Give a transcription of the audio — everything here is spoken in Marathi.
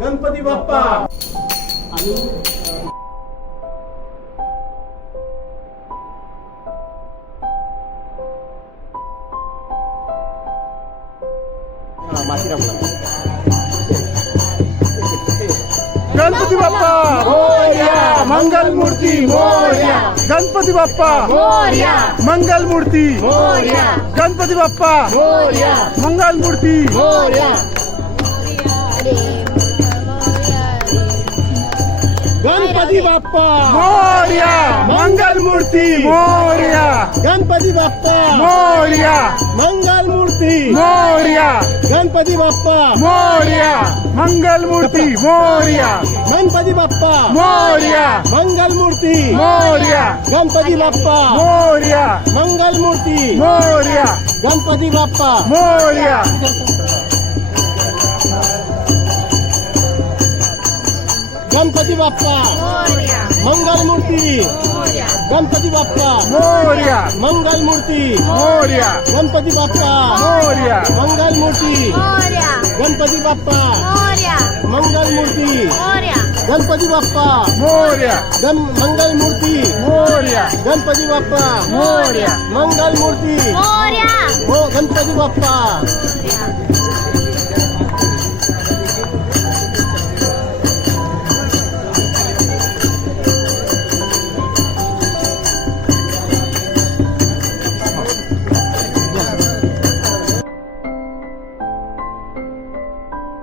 गणपती बाप्पा गणपती बाप्पा मोरया, मंगल मूर्ती मोरया, गणपती बाप्पा मोरया, मंगल मूर्ती मोरया, गणपती बाप्पा मोरया, मंगल मूर्ती मोरया, गणपती बाप्पा मोरया, मंगल मूर्ती मोरया, गणपती बाप्पा मोरया, मंगल मूर्ती मोरया, गणपती बाप्पा मोरया, मंगल मूर्ती मोरया, गणपती बाप्पा मोरया, मंगल मूर्ती मोरया, गणपती बाप्पा मोरया, मंगल मूर्ती मोरया, गणपती बाप्पा मोरया, गणपती बाप्पा मंगल मूर्ती गणपती बाप्पा मोरया, मंगल मूर्ती मोरया, गणपती बाप्पा मोरया, मंगल मूर्ती गणपती बाप्पा मंगल मूर्ती गणपती बाप्पा मोरया, मंगल मूर्ती मोरया, गणपती बाप्पा मोरया, मंगल मूर्ती हो गणपती बाप्पा